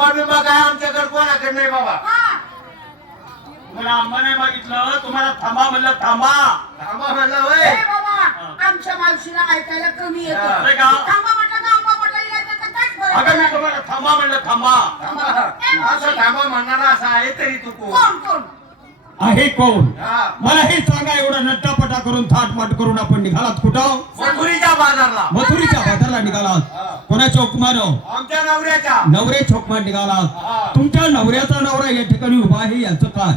आंबा काय आमच्याकडे कोणाकडे नाही बाबा. हा. तुम्हाला आंबा नाही मागितलं तुम्हाला थांबा म्हणलं थांबा. आंबा म्हणलं ए होय बाबा आमच्या मावशीला ऐकायला कमी येतं. हा. असं का? थांबा म्हटलं का आंबा म्हटलं हिला त्याचा काय फरक अगं मी आहे? तुम्हाला थांबा म्हणलं थांबा. थांबा. असं थांबा म्हणणारा असा आहे तरी तू कोण? कोण कोण? आहे कोण? हा. मला हे सांगा एवढा नट्टापटा करून थाटमाट करून आपण निघालात कुठं मथुरीच्या बाजारला मथुरीच्या बाजारला निघालात हा. कोणाच्या हुकमानं आमच्या नवऱ्याच्या नवरे चौकमात हा. निघालात तुमच्या नवऱ्याचा नवरा या ठिकाणी उभा आहे याचं काय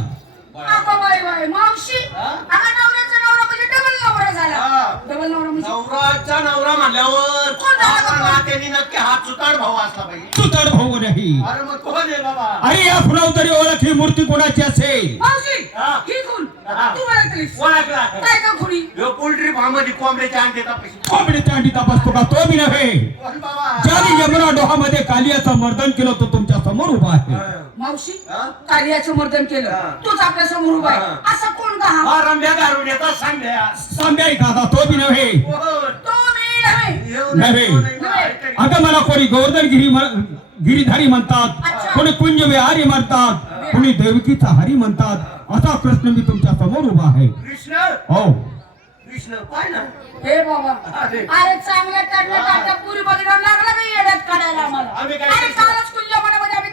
अगं बाई बाई मावशी? अगं नवऱ्याचा नवरा म्हणजे डबल नवरा झाला. डबल नवरा म्हणजे नवराचा नवरा म्हणल्यावर कोण झाला आपला बाबा? नात्याने नक्की हा चुताड भाऊ असला पाहिजे तुतर भाऊ नाही अरे मग कोण आहे बाबा अरे या फुलावतरी ओळख ही मूर्ती कोणाची असेल मावशी हा. ही कोण हा. तू मला तरीस कोणाकडे काय का खुडी ह्यो पोल्ट्री फार्ममध्ये कोंबड्याचे अंडे तपासतो का? तो मी नव्हे. कोण बाबा. ज्याने यमुना डोहामध्ये कालियाचं मर्दन केलं तो तुमच्यासमोर उभा आहे. मावशी हा? कार्याचं मर्दन केलं. हा. तूच आपल्यासमोर उभा आहे. हा. असं कोण का हा? हा रंभ्या गारून येतात सांगल्या सांगाय का आता तो मी नव्हे. कोण? तो मी नव्हे. बा? अगं मला कोणी गोवर्धनगिरी गिरीधारी म्हणतात. अच्छा. कोणी कुंज विहारी म्हणतात कोणी देवकीचा हरी म्हणतात. असा कृष्ण मी तुमच्यासमोर उभा आहे कृष्ण हो कृष्ण पाय ना हे बाबा अरे. पुरी बघितलं लागला नाही येड्यात काढायला आम्हाला आम्ही काय अरे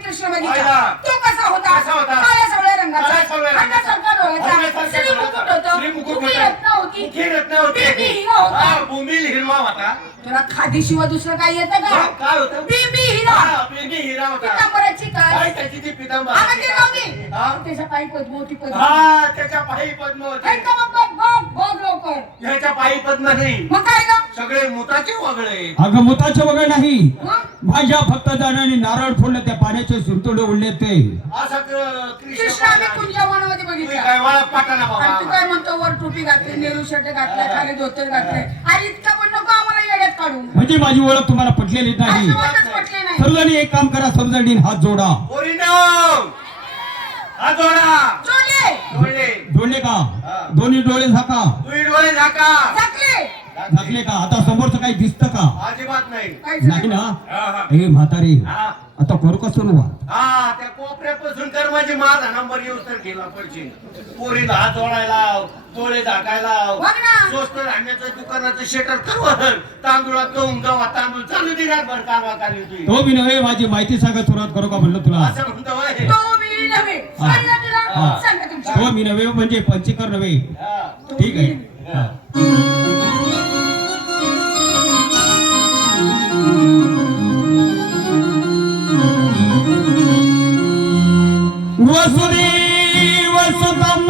कृष्ण बघितला पाहिला. तो कसा होता कसा होता? काळ्या सावळ्या रंगाचा काळ्या सावळ्या रंगाचा. अंगासारखा डोळ्याचा अंगासारखा श्री मुकुट डोळ्याचा. होतं श्री मुकुट मुखी होतं. मुखी रत्न होती. बिंबी हिरा होता. हा, बोंबील हिरवा होता. तुला खादी शिवाय दुसरं काय येतं का? काय होतं? बिंबी हिरा. हा, बिंबी हिरा होता. पितांबराची काय काय त्याची ती पितांबर. ती नव्हती हा? त्याच्या पायी पद्म होती पद्म. हा त्याच्या पायी पद्म हे होते. का मग बघ बघ बघ लवकर. ह्याच्या पायी पद्म नाही. मग काय मुताचे वगळे. अगं मुताचे वगैरे नाही. माझ्या फक्त जाण्याने नारळ फोडलं त्या पाण्याचे सुरतोडे उडले ते. असं क- कृष्ण कृष्ण आम्ही पाहिला. कुंजवनामध्ये तुम्ही बघितला. काय वाळा पाटाना आणि तू बाबा काय म्हणतो वर टोपी घातली नेहरू शर्ट घातला खाली धोतर घातले. आणि इतकं पण नको आम्हाला येड्यात काढू म्हणजे माझी ओळख तुम्हाला पटलेली नाही. पटले सर्वांनी एक काम करा सर्वजणी हात जोडा. हा जोडा. जोडले. डोळे जोडले का? दोन्ही डोळे झाका. डोळे झाका. झाकले का? आता समोरचं काही दिसतं का? अजिबात नाही? ना? हा, हा. ए म्हातारे हा. आता करू का सुरुवात हा त्या कोपऱ्यापासून कर माझी माझा नंबर येऊ तर गेला पैसे पोरीला हात जोडायला डोळे झाकायला बघ ना. स्वस्त धान्याचं दुकानाचं शेटर कर तांदूळात गहून गव्हा तांदूळ चालू दे भर काली होती तो मी नव्हे माझी माहिती सांगा सुरुवात करू का म्हणलं तुला? असं म्हणतो होय. तो मी नव्हे. सांगा तुला. हा. सांगा तुमच्या. तो मी नव्हे म्हणजे पंचकर नव्हे. हा. ठीक आहे. हा. वसुदेव सुतं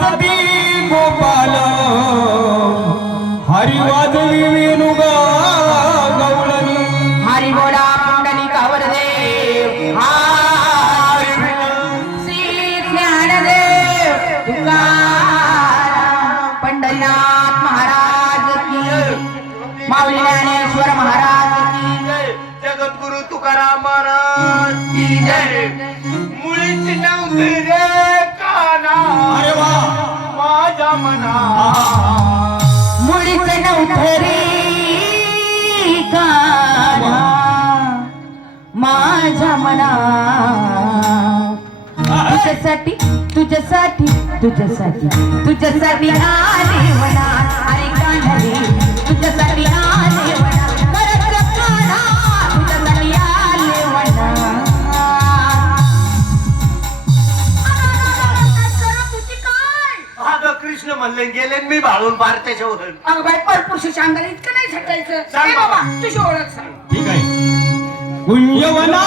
नाचती गोपाल? हरिवाजवी वेणुगा गवळणी. हरी बोला पुंडलिकावर देव हरी श्री ज्ञानदेव तुकाराम पंढरीनाथ महाराज की माऊली ज्ञानेश्वर महाराज की जय. जगद्गुरु तुकाराम महाराज की जय. मुळीच नव्हती रे. काना अरे वा माझ्या मना मुळीच नवथरी गाणा माझ्या मना. तुझ्यासाठी तुझ्यासाठी तुझ्यासाठी तुझ्यासाठी आले म्हणा अरे काढले तुझ्यासाठी म्हणले गेले मी भाळून पार त्याच्यावर अगं बाई परपुरुष अंगाला इतकं नाही झटायचं सांग. ए बाबा. बाबा तुझी ओळख सांग. ठीक आहे. कुंजवना